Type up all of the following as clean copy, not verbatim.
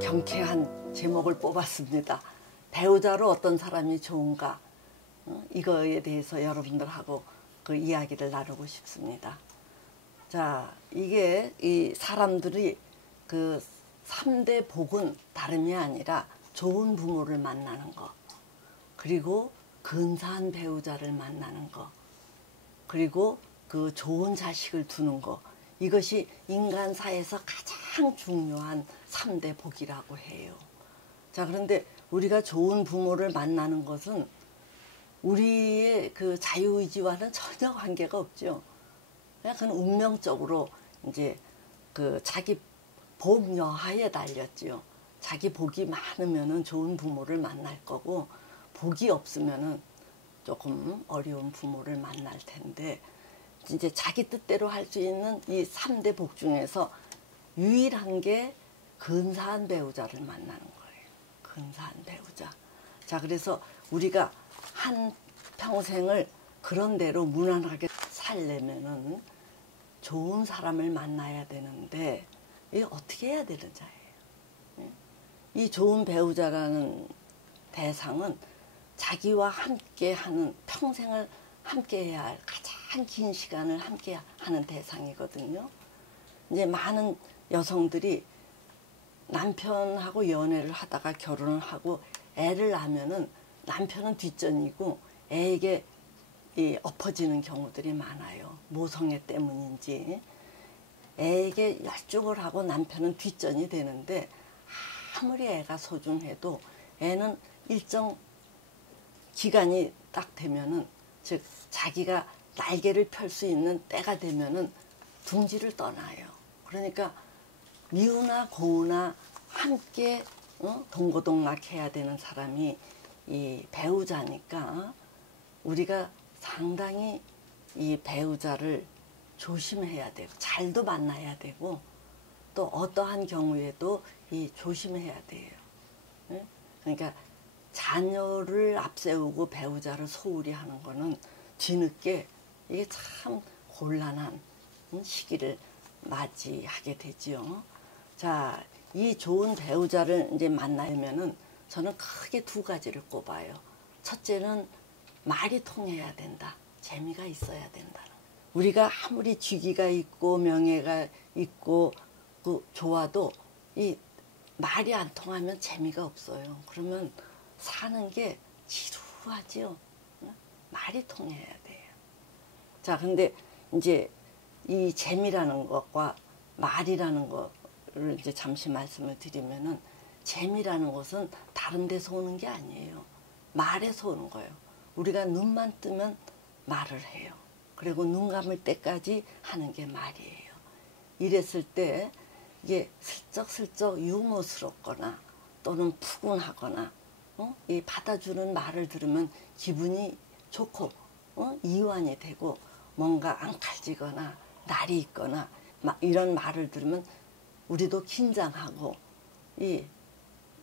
경쾌한 제목을 뽑았습니다. 배우자로 어떤 사람이 좋은가, 이거에 대해서 여러분들하고 그 이야기를 나누고 싶습니다. 자, 이게 이 사람들이 그 3대 복은 다름이 아니라 좋은 부모를 만나는 거, 그리고 근사한 배우자를 만나는 거, 그리고 그 좋은 자식을 두는 거, 이것이 인간사에서 가장 중요한 3대 복이라고 해요. 자, 그런데 우리가 좋은 부모를 만나는 것은 우리의 그 자유의지와는 전혀 관계가 없죠. 그냥 그건 운명적으로 이제 그 자기 복 여하에 달렸죠. 자기 복이 많으면은 좋은 부모를 만날 거고, 복이 없으면은 조금 어려운 부모를 만날 텐데, 이제 자기 뜻대로 할 수 있는 이 3대 복 중에서 유일한 게 근사한 배우자를 만나는 거예요. 근사한 배우자. 자, 그래서 우리가 한 평생을 그런 대로 무난하게 살려면은 좋은 사람을 만나야 되는데, 이게 어떻게 해야 되는 자예요. 이 좋은 배우자라는 대상은 자기와 함께 하는, 평생을 함께 해야 할, 가장 긴 시간을 함께 하는 대상이거든요. 이제 많은 여성들이 남편하고 연애를 하다가 결혼을 하고 애를 낳으면은 남편은 뒷전이고 애에게 엎어지는 경우들이 많아요. 모성애 때문인지. 애에게 열중을 하고 남편은 뒷전이 되는데, 아무리 애가 소중해도 애는 일정 기간이 딱 되면은, 즉 자기가 날개를 펼 수 있는 때가 되면은 둥지를 떠나요. 그러니까 미우나 고우나 함께 동고동락해야 되는 사람이 이 배우자니까, 우리가 상당히 이 배우자를 조심해야 되고, 잘도 만나야 되고, 또 어떠한 경우에도 이 조심해야 돼요. 그러니까 자녀를 앞세우고 배우자를 소홀히 하는 거는 뒤늦게 이게 참 곤란한 시기를 맞이하게 되지요. 자, 이 좋은 배우자를 이제 만나려면은 저는 크게 두 가지를 꼽아요. 첫째는 말이 통해야 된다. 재미가 있어야 된다. 우리가 아무리 직위가 있고 명예가 있고 그 좋아도 이 말이 안 통하면 재미가 없어요. 그러면 사는 게 지루하죠. 말이 통해야 돼요. 자, 근데 이제 이 재미라는 것과 말이라는 거를 이제 잠시 말씀을 드리면은, 재미라는 것은 다른 데서 오는 게 아니에요. 말에서 오는 거예요. 우리가 눈만 뜨면 말을 해요. 그리고 눈 감을 때까지 하는 게 말이에요. 이랬을 때 이게 슬쩍슬쩍 유머스럽거나 또는 푸근하거나 이 받아주는 말을 들으면 기분이 좋고 이완이 되고, 뭔가 앙칼지거나 날이 있거나 이런 말을 들으면 우리도 긴장하고 이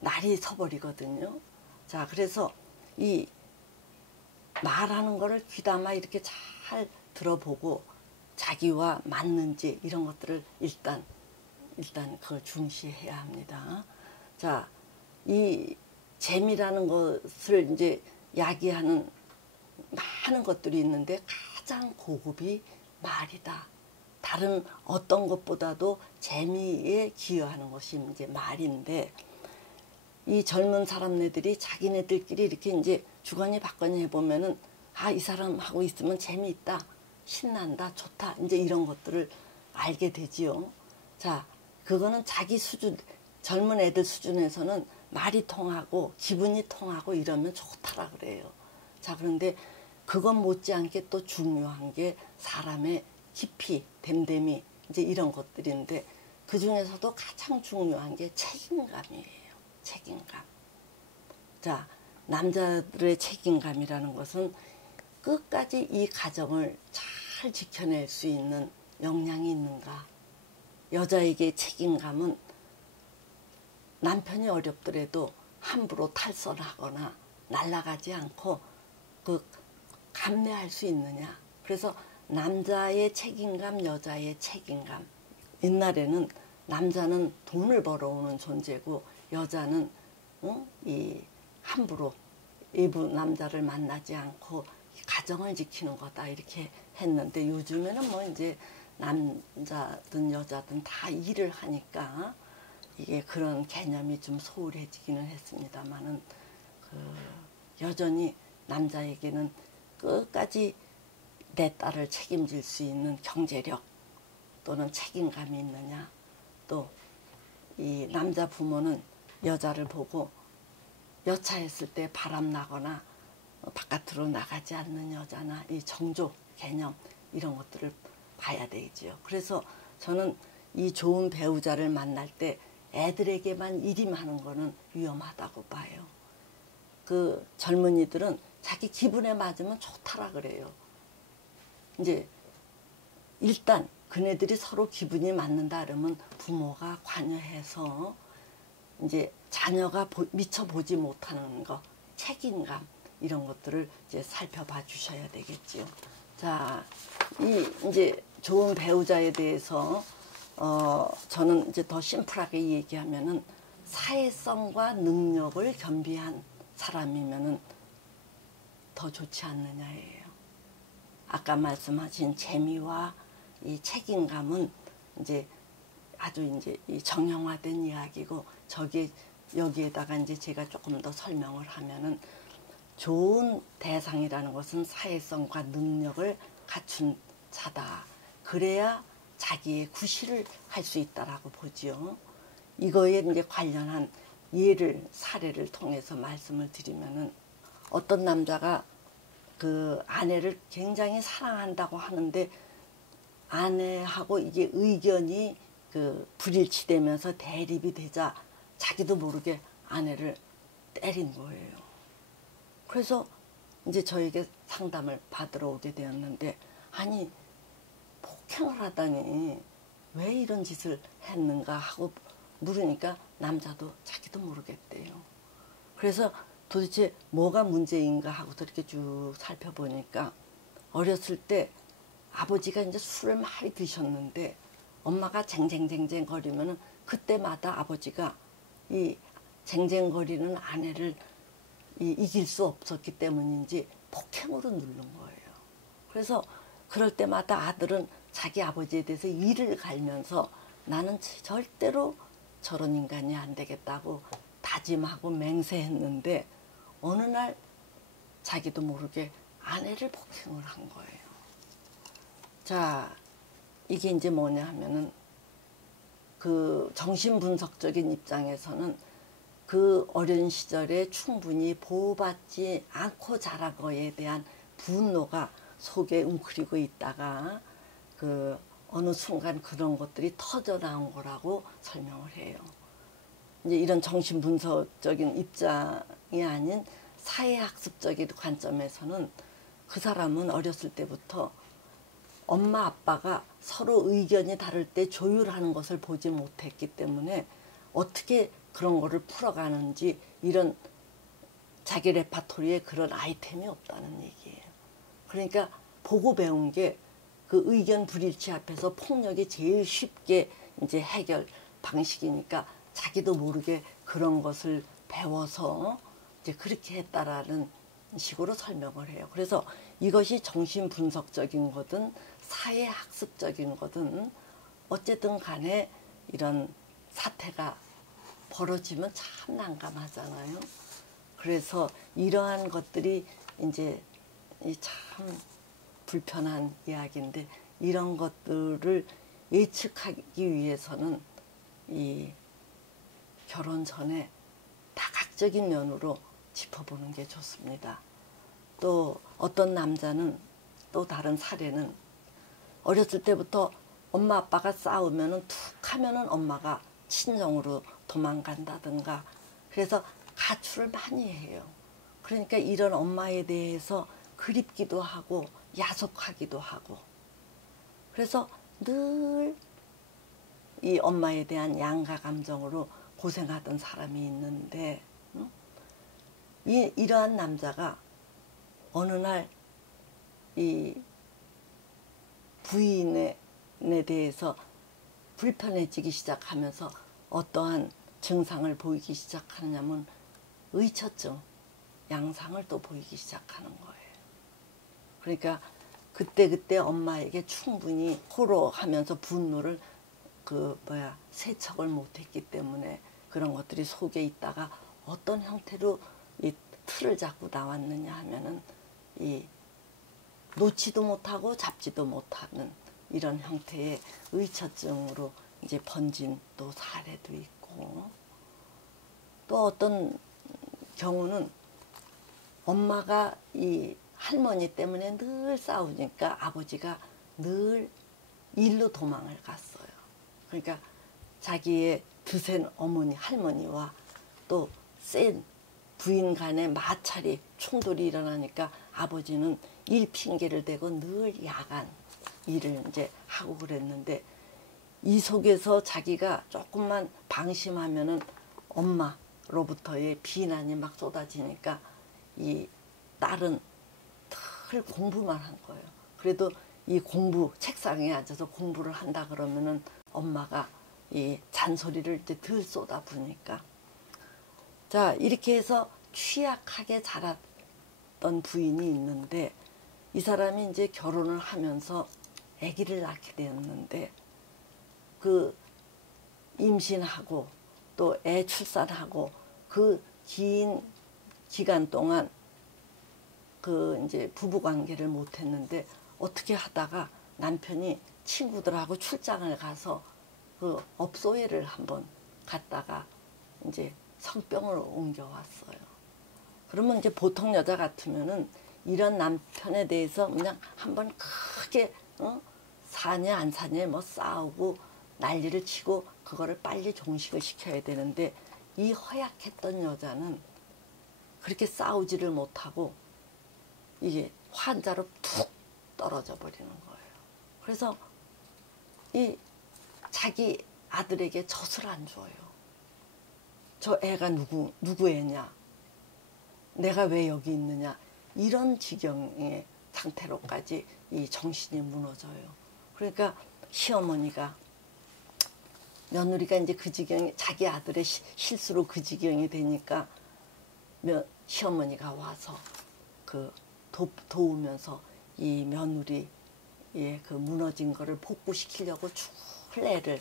날이 서버리거든요. 자, 그래서 이 말하는 거를 귀담아 이렇게 잘 들어보고 자기와 맞는지 이런 것들을 일단 그걸 중시해야 합니다. 자, 이 재미라는 것을 이제 야기하는 많은 것들이 있는데 가장 고급이 말이다. 다른 어떤 것보다도 재미에 기여하는 것이 이제 말인데, 이 젊은 사람네들이 자기네들끼리 이렇게 이제 주거니 받거니 해보면은, 아, 이 사람하고 있으면 재미있다, 신난다, 좋다, 이제 이런 것들을 알게 되지요. 자, 그거는 자기 수준, 젊은 애들 수준에서는 말이 통하고 기분이 통하고 이러면 좋다라 그래요. 자, 그런데 그것 못지않게 또 중요한 게 사람의 깊이, 됨됨이, 이제 이런 것들인데, 그 중에서도 가장 중요한 게 책임감이에요. 책임감. 자, 남자들의 책임감이라는 것은 끝까지 이 가정을 잘 지켜낼 수 있는 역량이 있는가. 여자에게 책임감은 남편이 어렵더라도 함부로 탈선하거나 날아가지 않고 그 감내할 수 있느냐. 그래서 남자의 책임감, 여자의 책임감. 옛날에는 남자는 돈을 벌어오는 존재고 여자는 이 함부로 외부 남자를 만나지 않고 가정을 지키는 거다 이렇게 했는데, 요즘에는 뭐 이제 남자든 여자든 다 일을 하니까 이게 그런 개념이 좀 소홀해지기는 했습니다만은, 여전히 남자에게는 끝까지 내 딸을 책임질 수 있는 경제력 또는 책임감이 있느냐, 또 이 남자 부모는 여자를 보고 여차했을 때 바람 나거나 바깥으로 나가지 않는 여자나 이 정조 개념 이런 것들을 봐야 되지요. 그래서 저는 이 좋은 배우자를 만날 때 애들에게만 일임하는 거는 위험하다고 봐요. 그 젊은이들은 자기 기분에 맞으면 좋다라 그래요. 이제 일단 그네들이 서로 기분이 맞는다 그러면 부모가 관여해서 이제 자녀가 미처 보지 못하는 거, 책임감 이런 것들을 이제 살펴봐 주셔야 되겠지요. 자, 이제 좋은 배우자에 대해서 저는 이제 더 심플하게 얘기하면은 사회성과 능력을 겸비한 사람이면은 더 좋지 않느냐예요. 아까 말씀하신 재미와 이 책임감은 이제 아주 이제 이 정형화된 이야기고, 여기에다가 이제 제가 조금 더 설명을 하면은, 좋은 대상이라는 것은 사회성과 능력을 갖춘 자다. 그래야 자기의 구실을 할 수 있다라고 보지요. 이거에 이제 관련한 사례를 통해서 말씀을 드리면은, 어떤 남자가 그 아내를 굉장히 사랑한다고 하는데 아내하고 이게 의견이 불일치되면서 대립이 되자 자기도 모르게 아내를 때린 거예요. 그래서 이제 저에게 상담을 받으러 오게 되었는데, 아니 폭행을 하다니 왜 이런 짓을 했는가 하고 물으니까 남자도 자기도 모르겠대요. 그래서 도대체 뭐가 문제인가 하고서 이렇게 쭉 살펴보니까, 어렸을 때 아버지가 이제 술을 많이 드셨는데 엄마가 쟁쟁쟁쟁 거리면은 그때마다 아버지가 이 쟁쟁거리는 아내를 이길 수 없었기 때문인지 폭행으로 누른 거예요. 그래서 그럴 때마다 아들은 자기 아버지에 대해서 이를 갈면서 나는 절대로 저런 인간이 안 되겠다고 다짐하고 맹세했는데, 어느 날 자기도 모르게 아내를 폭행을 한 거예요. 자, 이게 이제 뭐냐 하면은, 그 정신분석적인 입장에서는 그 어린 시절에 충분히 보호받지 않고 자란 거에 대한 분노가 속에 웅크리고 있다가 어느 순간 그런 것들이 터져 나온 거라고 설명을 해요. 이제 이런 정신분석적인 입장이 아닌 사회학습적인 관점에서는 그 사람은 어렸을 때부터 엄마 아빠가 서로 의견이 다를 때 조율하는 것을 보지 못했기 때문에 어떻게 그런 거를 풀어가는지 이런 자기 레파토리에 그런 아이템이 없다는 얘기예요. 그러니까 보고 배운 게 그 의견 불일치 앞에서 폭력이 제일 쉽게 이제 해결 방식이니까 자기도 모르게 그런 것을 배워서 이제 그렇게 했다라는 식으로 설명을 해요. 그래서 이것이 정신분석적인 거든 사회학습적인 거든 어쨌든 간에 이런 사태가 벌어지면 참 난감하잖아요. 그래서 이러한 것들이 이제 참 불편한 이야기인데, 이런 것들을 예측하기 위해서는 이 결혼 전에 다각적인 면으로 짚어보는 게 좋습니다. 또 어떤 남자는, 또 다른 사례는 어렸을 때부터 엄마 아빠가 싸우면은 툭 하면은 엄마가 친정으로 도망간다든가, 그래서 가출을 많이 해요. 그러니까 이런 엄마에 대해서 그립기도 하고 야속하기도 하고, 그래서 늘 이 엄마에 대한 양가 감정으로 고생하던 사람이 있는데, 이러한 남자가 어느 날 이 부인에 대해서 불편해지기 시작하면서 어떠한 증상을 보이기 시작하느냐면 의처증, 양상을 또 보이기 시작하는 거예요. 그러니까 그때그때 엄마에게 충분히 호로하면서 분노를 세척을 못했기 때문에 그런 것들이 속에 있다가 어떤 형태로 이 틀을 잡고 나왔느냐 하면은 이 놓지도 못하고 잡지도 못하는 이런 형태의 의처증으로 이제 번진 또 사례도 있고, 또 어떤 경우는 엄마가 이 할머니 때문에 늘 싸우니까 아버지가 늘 일로 도망을 갔어요. 그러니까 자기의 드센 어머니, 할머니와 또 센 부인 간의 마찰이, 충돌이 일어나니까 아버지는 일 핑계를 대고 늘 야간 일을 이제 하고 그랬는데, 이 속에서 자기가 조금만 방심하면은 엄마로부터의 비난이 막 쏟아지니까 이 딸은 늘 공부만 한 거예요. 그래도 이 공부, 책상에 앉아서 공부를 한다 그러면은 엄마가 이 잔소리를 이제 덜 쏟아부으니까, 자, 이렇게 해서 취약하게 자랐던 부인이 있는데, 이 사람이 이제 결혼을 하면서 아기를 낳게 되었는데, 그 임신하고 또 애 출산하고 그 긴 기간 동안 그 이제 부부 관계를 못 했는데, 어떻게 하다가 남편이 친구들하고 출장을 가서 그 업소회를 한번 갔다가 이제 성병을 옮겨왔어요. 그러면 이제 보통 여자 같으면은 이런 남편에 대해서 그냥 한번 크게 사냐 안 사냐 뭐 싸우고 난리를 치고 그거를 빨리 종식을 시켜야 되는데, 이 허약했던 여자는 그렇게 싸우지를 못하고 이게 환자로 툭 떨어져 버리는 거예요. 그래서 이 자기 아들에게 젖을 안 줘요. 저 애가 누구 애냐, 내가 왜 여기 있느냐, 이런 지경의 상태로까지 이 정신이 무너져요. 그러니까 시어머니가, 며느리가 이제 그 지경에, 자기 아들의 실수로 그 지경이 되니까 시어머니가 와서 도우면서 이 며느리의 그 무너진 거를 복구시키려고 출애를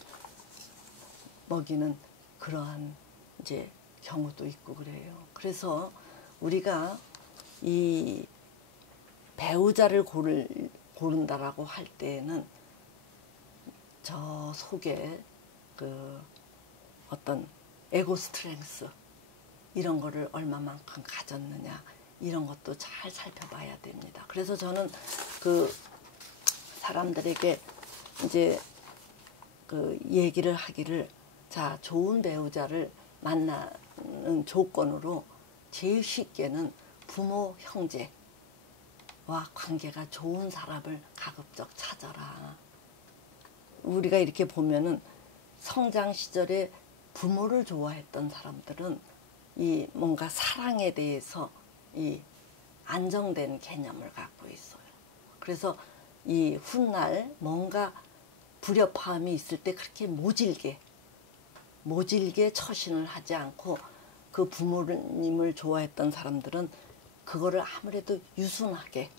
먹이는 그러한 이제 경우도 있고 그래요. 그래서 우리가 이 배우자를 고른다라고 할 때에는 저 속에 그 어떤 에고 스트렝스, 이런 거를 얼마만큼 가졌느냐, 이런 것도 잘 살펴봐야 됩니다. 그래서 저는 그 사람들에게 이제 그 얘기를 하기를, 자, 좋은 배우자를 만나는 조건으로 제일 쉽게는 부모, 형제와 관계가 좋은 사람을 가급적 찾아라. 우리가 이렇게 보면은 성장 시절에 부모를 좋아했던 사람들은 이 뭔가 사랑에 대해서 이 안정된 개념을 갖고 있어요. 그래서 이 훗날 뭔가 불협화음이 있을 때 그렇게 모질게 처신을 하지 않고, 그 부모님을 좋아했던 사람들은 그거를 아무래도 유순하게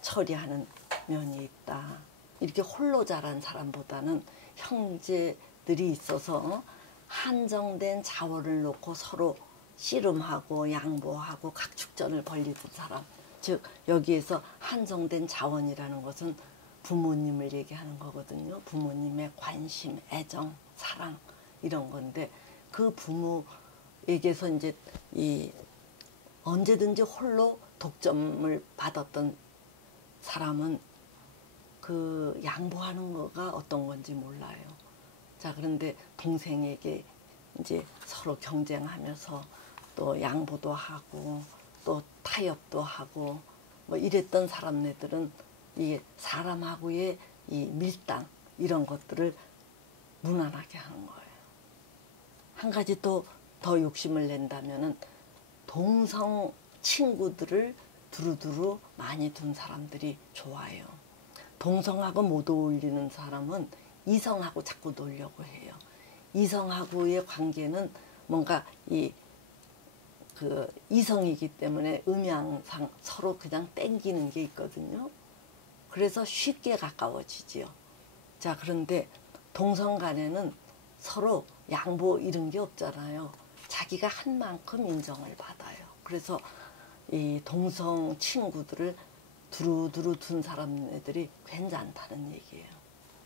처리하는 면이 있다. 이렇게 홀로 자란 사람보다는 형제들이 있어서 한정된 자원을 놓고 서로 씨름하고 양보하고 각축전을 벌이던 사람, 즉 여기에서 한정된 자원이라는 것은 부모님을 얘기하는 거거든요. 부모님의 관심, 애정, 사랑, 이런 건데, 그 부모에게서 이제 이 언제든지 홀로 독점을 받았던 사람은 그 양보하는 거가 어떤 건지 몰라요. 자, 그런데 동생에게 이제 서로 경쟁하면서 또 양보도 하고 또 타협도 하고 뭐 이랬던 사람네들은 이 사람하고의 이 밀당, 이런 것들을 무난하게 하는 거예요. 한 가지 또 더 욕심을 낸다면은 동성 친구들을 두루두루 많이 둔 사람들이 좋아요. 동성하고 못 어울리는 사람은 이성하고 자꾸 놀려고 해요. 이성하고의 관계는 뭔가 그 이성이기 때문에 음양상 서로 그냥 땡기는 게 있거든요. 그래서 쉽게 가까워지지요. 자, 그런데 동성 간에는 서로 양보 이런 게 없잖아요. 자기가 한 만큼 인정을 받아요. 그래서 이 동성 친구들을 두루두루 둔 사람들이 괜찮다는 얘기예요.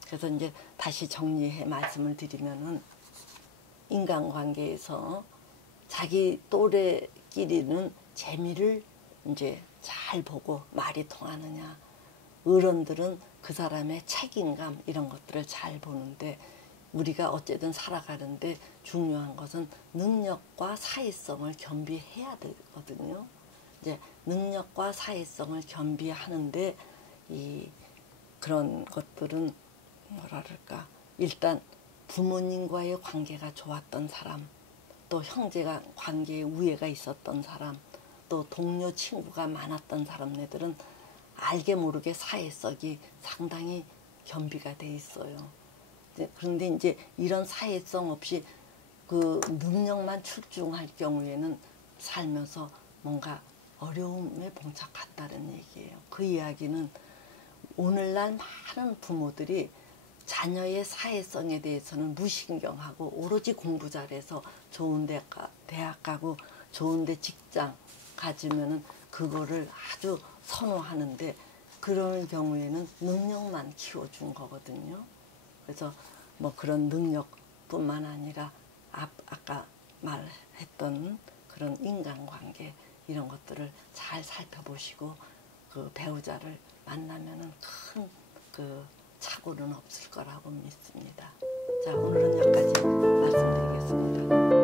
그래서 이제 다시 정리해 말씀을 드리면은 인간관계에서 자기 또래끼리는 재미를 이제 잘 보고 말이 통하느냐, 어른들은 그 사람의 책임감 이런 것들을 잘 보는데 우리가 어쨌든 살아가는데 중요한 것은 능력과 사회성을 겸비해야 되거든요. 이제 능력과 사회성을 겸비하는데 그런 것들은 뭐랄까, 일단 부모님과의 관계가 좋았던 사람, 또 형제가 관계에 우애가 있었던 사람, 또 동료 친구가 많았던 사람네들은 알게 모르게 사회성이 상당히 겸비가 돼 있어요. 그런데 이제 이런 사회성 없이 그 능력만 출중할 경우에는 살면서 뭔가 어려움에 봉착했다는 얘기예요. 그 이야기는 오늘날 많은 부모들이 자녀의 사회성에 대해서는 무신경하고 오로지 공부 잘해서 좋은 대학 가고 좋은 데 직장 가지면은 그거를 아주 선호하는데 그런 경우에는 능력만 키워준 거거든요. 그래서 뭐 그런 능력뿐만 아니라 아까 말했던 그런 인간관계 이런 것들을 잘 살펴보시고 그 배우자를 만나면은 큰 그 착오는 없을 거라고 믿습니다. 자, 오늘은 여기까지 말씀드리겠습니다.